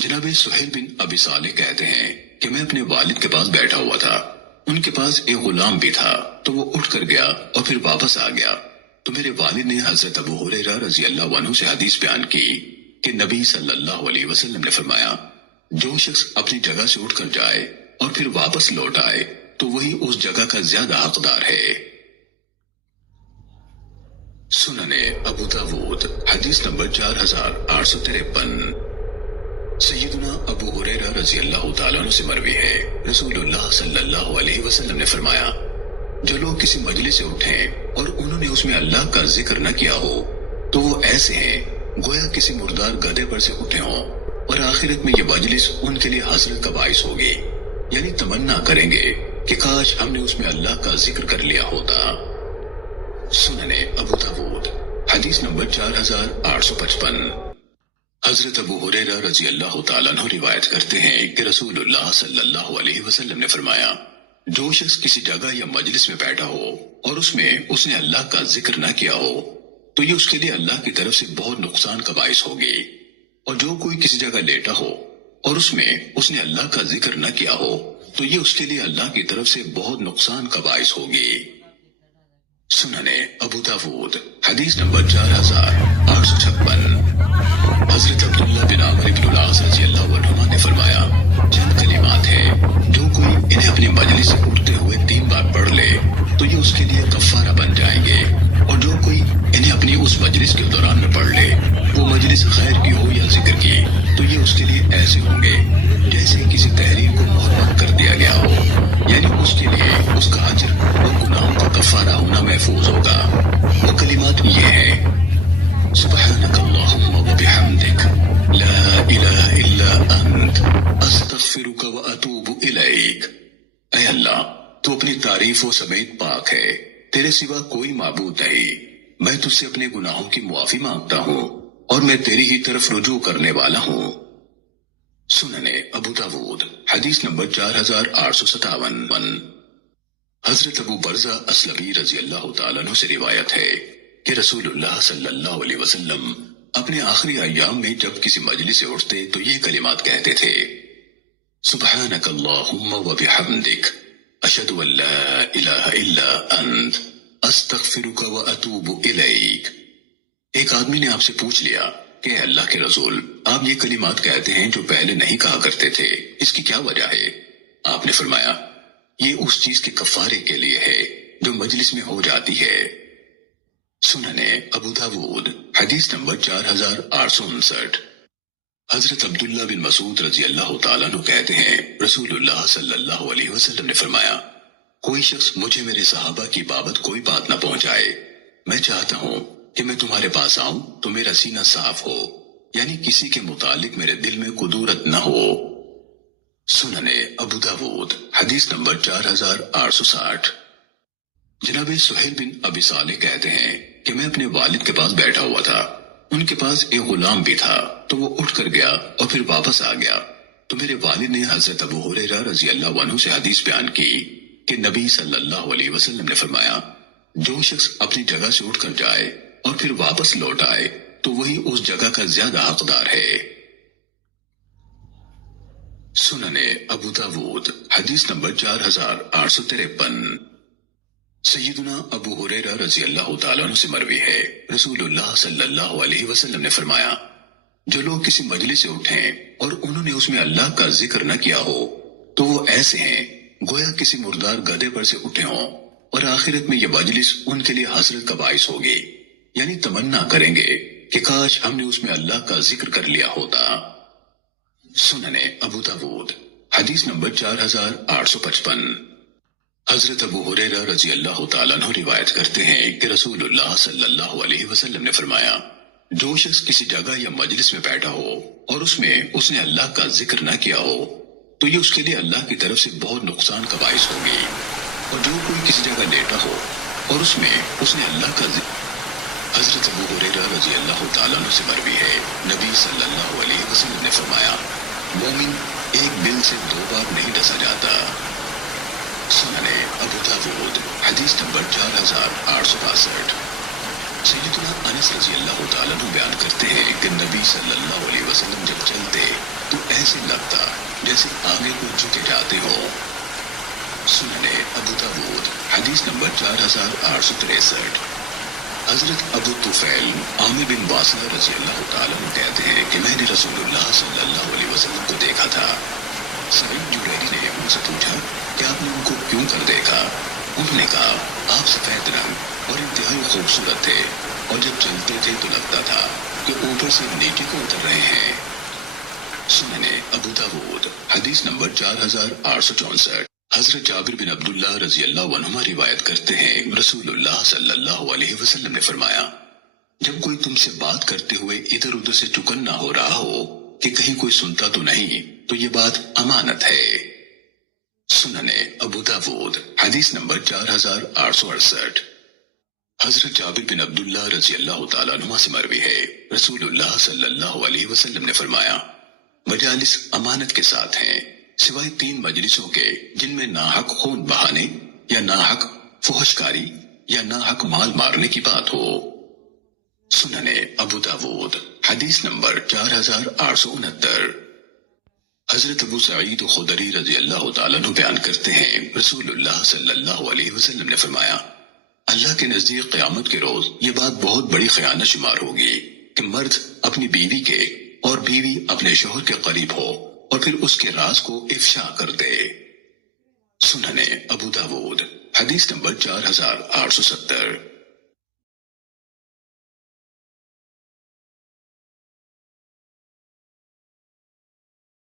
جناب سہیل بن ابی صالح کہتے ہیں کہ میں اپنے والد کے پاس بیٹھا ہوا تھا، ان کے پاس ایک غلام بھی تھا، تو وہ اٹھ کر گیا اور پھر واپس آ گیا، تو میرے والد نے حضرت ابو ہریرہ رضی اللہ عنہ سے حدیث بیان کی کہ نبی صلی اللہ علیہ وسلم نے فرمایا، جو شخص اپنی جگہ سے اٹھ کر جائے اور پھر واپس لوٹ آئے تو وہی اس جگہ کا زیادہ حقدار ہے۔ سننے ابو داود حدیث نمبر 4853۔ سیدنا ابو ہریرہ رضی اللہ تعالیٰ عنہ سے مروی ہے، رسول اللہ صلی اللہ علیہ وسلم نے فرمایا، جو لوگ کسی مجلس سے اٹھیں اور انہوں نے اس میں اللہ کا ذکر نہ کیا ہو تو وہ ایسے ہیں گویا کسی مردار گدھے پر سے اٹھے ہوں، اور آخرت میں یہ مجلس ان کے لیے حسرت کا باعث ہوگی، یعنی تمنا کریں گے کہ کاش ہم نے اس میں اللہ کا ذکر کر لیا ہوتا۔ سننے ابو داود حدیث نمبر 4855۔ حضرت ابو ہریرہ رضی اللہ تعالیٰ عنہ روایت کرتے ہیں کہ رسول اللہ صلی اللہ علیہ وسلم نے فرمایا، جو شخص کسی جگہ یا مجلس میں بیٹھا ہو اور اس نے اللہ کا ذکر نہ کیا ہو تو یہ اس کے لیے اللہ کی طرف سے بہت نقصان کا باعث ہوگی، اور جو کوئی کسی جگہ لیٹا ہو اور اس نے اللہ کا ذکر نہ کیا ہو تو یہ اس کے لیے اللہ کی طرف سے بہت نقصان کا باعث ہوگی۔ سننے ابو داود حدیث نمبر 4856۔ حضرت عبداللہ بن عمرو بن العاص رضی اللہ عنہما نے فرمایا، چند کلمات ہیں جو کوئی انہیں اپنی مجلس سے اٹھتے ہوئے 3 بار پڑھ لے تو یہ اس کے لیے کفارہ بن جائیں گے، اور جو کوئی انہیں اپنی اس مجلس کے دوران میں پڑھ لے، وہ مجلس خیر کی ہو یا ذکر کی، تو یہ اس کے لیے ایسے ہوں گے جیسے کسی تحریر کو مہر کر دیا گیا ہو، یعنی اس کے لیے اس کا اجر اور گناہوں کا کفارہ ہونا محفوظ ہوگا۔ وہ کلمات یہ ہیں، سبحانک اللہم وبحمدک لا الہ الا انت استغفرک واتوب الیک۔ اے اللہ، تو اپنی تعریفوں سمیت پاک ہے، تیرے سوا کوئی معبود نہیں، میں تجھ سے اپنے گناہوں کی معافی مانگتا ہوں اور میں تیری ہی طرف رجوع کرنے والا ہوں۔ سننے ابو داود حدیث نمبر 4857۔ حضرت ابو برزہ اسلمی رضی اللہ تعالیٰ عنہ سے روایت ہے کہ رسول اللہ صلی اللہ علیہ وسلم اپنے آخری ایام میں جب کسی مجلس سے اٹھتے تو یہ کلمات کہتے تھے، سبحانک اللہم وبحمدک اشہد ان لا الہ الا انت استغفرک واتوب الیک۔ ایک آدمی نے آپ سے پوچھ لیا کہ اے اللہ کے رسول، آپ یہ کلمات کہتے ہیں جو پہلے نہیں کہا کرتے تھے، اس کی کیا وجہ ہے؟ آپ نے فرمایا، یہ اس چیز کے کفارے کے لیے ہے جو مجلس میں ہو جاتی ہے۔ سننے ابو داود حدیث نمبر 4859۔ حضرت عبداللہ بن مسعود رضی اللہ تعالیٰ عنہ کہتے ہیں، رسول اللہ صلی اللہ علیہ وسلم نے فرمایا، کوئی شخص مجھے میرے صحابہ کی بابت کوئی بات نہ پہنچائے، میں چاہتا ہوں کہ میں تمہارے پاس آؤں تو میرا سینہ صاف ہو، یعنی کسی کے متعلق میرے دل میں کدورت نہ ہو۔ سننے ابو داود حدیث نمبر 4860۔ جناب سہیل بن ابی صالح کہتے ہیں کہ میں اپنے والد کے پاس بیٹھا ہوا تھا، ان کے پاس ایک غلام بھی تھا، تو وہ اٹھ کر گیا اور پھر واپس آ گیا، تو میرے والد نے حضرت ابو ہریرہ رضی اللہ عنہ سے حدیث بیان کی کہ نبی صلی اللہ علیہ وسلم نے فرمایا، جو شخص اپنی جگہ سے اٹھ کر جائے اور پھر واپس لوٹ آئے تو وہی اس جگہ کا زیادہ حقدار ہے۔ سننے ابو داود حدیث نمبر 4853۔ سیدنا ابو ہریرہ رضی اللہ تعالیٰ عنہ سے مروی ہے، رسول اللہ صلی اللہ علیہ وسلم نے فرمایا، جو لوگ کسی مجلس سے اٹھیں اور انہوں نے اس میں اللہ کا ذکر نہ کیا ہو تو وہ ایسے ہیں گویا کسی مردار گدھے پر سے اٹھے ہوں، اور آخرت میں یہ مجلس ان کے لیے حسرت کا باعث ہوگی، یعنی تمنا کریں گے کہ کاش ہم نے اس میں اللہ کا ذکر کر لیا ہوتا۔ سننے ابو داود حدیث نمبر 4855۔ حضرت ابو ہریرہ رضی اللہ تعالیٰ عنہ روایت کرتے ہیں کہ رسول اللہ صلی اللہ علیہ وسلم نے فرمایا، جو شخص کسی جگہ یا مجلس میں بیٹھا ہو اور اس نے اللہ کا ذکر نہ کیا ہو تو یہ اس کے لیے اللہ کی طرف سے بہت نقصان کا باعث ہوگی، اور جو کوئی کسی جگہ لیٹا ہو اور اس نے اللہ کا ذکر۔ حضرت ابو ہریرہ رضی اللہ تعالیٰ عنہ سے مروی ہے، نبی صلی اللہ علیہ وسلم نے فرمایا، مومن ایک بل سے 2 بار نہیں ڈسا جاتا۔ سننے ابو داود حدیث نمبر 4862۔ سیدنا انس رضی اللہ تعالیٰ عنہ بیان کرتے ہیں کہ نبی صلی اللہ علیہ وسلم جب چلتے تو ایسے لگتا جیسے آگے کو جھکے جاتے ہو۔ سننے ابو داود حدیث نمبر 4863۔ حضرت ابو طفیل عامر بن واصلہ رضی اللہ تعالیٰ عنہ کہتے ہیں کہ میں نے رسول اللہ صلی اللہ علیہ وسلم کو دیکھا تھا۔ سعید جریری نے ان سے پوچھا کہ آپ نے ان کو کیوں کر دیکھا؟ انہوں نے کہا آپ سفید رنگ اور انتہائی خوبصورت تھے، اور جب چلتے تھے تو لگتا تھا کہ اوپر سے نیچے کو اتر رہے ہیں۔ سننے ابو داود حدیث نمبر 4864۔ حضرت جابر بن عبداللہ رضی اللہ عنہما روایت کرتے ہیں رسول اللہ صلی اللہ علیہ وسلم نے فرمایا جب کوئی تم سے بات کرتے ہوئے ادھر ادھر سے چکن نہ ہو رہا ہو کہ کہیں کوئی سنتا تو نہیں، تو یہ بات امانت ہے۔ سننے ابو داود حدیث نمبر 4868۔ حضرت جابر بن عبداللہ رضی اللہ تعالیٰ عنہما سے مروی ہے رسول اللہ صلی اللہ علیہ وسلم نے فرمایا مجالس امانت کے ساتھ ہیں سوائے 3 مجلسوں کے جن میں ناحق خون بہانے یا ناحق فحشکاری یا ناحق مال مارنے کی بات ہو۔ سننے ابو داود حدیث نمبر 4869۔ حضرت ابو سعید خدری رضی اللہ تعالیٰ عنہ بیان کرتے ہیں رسول اللہ صلی اللہ علیہ وسلم نے فرمایا اللہ کے نزدیک قیامت کے روز یہ بات بہت بڑی خیانت شمار ہوگی کہ مرد اپنی بیوی کے اور بیوی اپنے شوہر کے قریب ہو اور پھر اس کے راز کو افشا کر دے۔ سننے ابو داود حدیث نمبر 4870۔